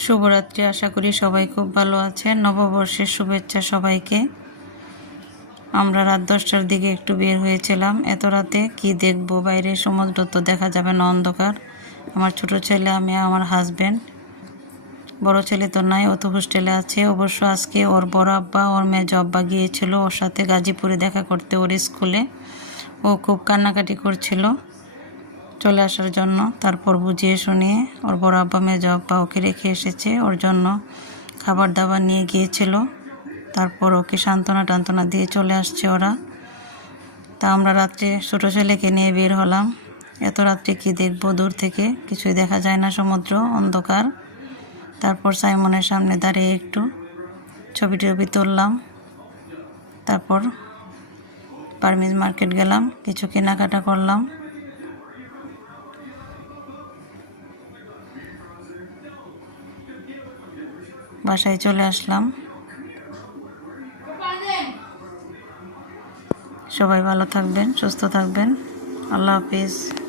শুভরাত্রি। আশা করি সবাই খুব ভালো আছেন। নববর্ষের শুভেচ্ছা সবাইকে। আমরা রাত 10টার দিকে একটু বের হয়েছিলাম। এত রাতে কি দেখব, বাইরে সমুদ্র তো দেখা যাবে না, অন্ধকার। আমার ছোট ছেলে, আমি, আমার হাজব্যান্ড। বড় ছেলে তো নাই, ও তো হোস্টেলে আছে। অবশ্য আজকে ওর বড় আব্বা, ওর মেজো আব্বা গিয়েছিল ওর সাথে গাজীপুরে দেখা করতে, ওর স্কুলে। ও খুব কান্নাকাটি করছিল চলে আসার জন্য। তারপর বুঝিয়ে শুনিয়ে ওর বড় আব্বা মেজো আব্বা ওকে রেখে এসেছে, ওর জন্য খাবার দাবার নিয়ে গিয়েছিল। তারপর ওকে সান্ত্বনা টান্তনা দিয়ে চলে আসছে ওরা। তা আমরা রাত্রে ছোটো ছেলেকে নিয়ে বের হলাম। এত রাত্রে কি দেখবো, দূর থেকে কিছুই দেখা যায় না, সমুদ্র অন্ধকার। তারপর সাইমনের সামনে দাঁড়িয়ে একটু ছবি টবি তুললাম। তারপর পারমিজ মার্কেট গেলাম, কিছু কেনাকাটা করলাম। বাসায় চলে আসলাম। সবাই ভালো থাকবেন, সুস্থ থাকবেন। আল্লাহ হাফিজ।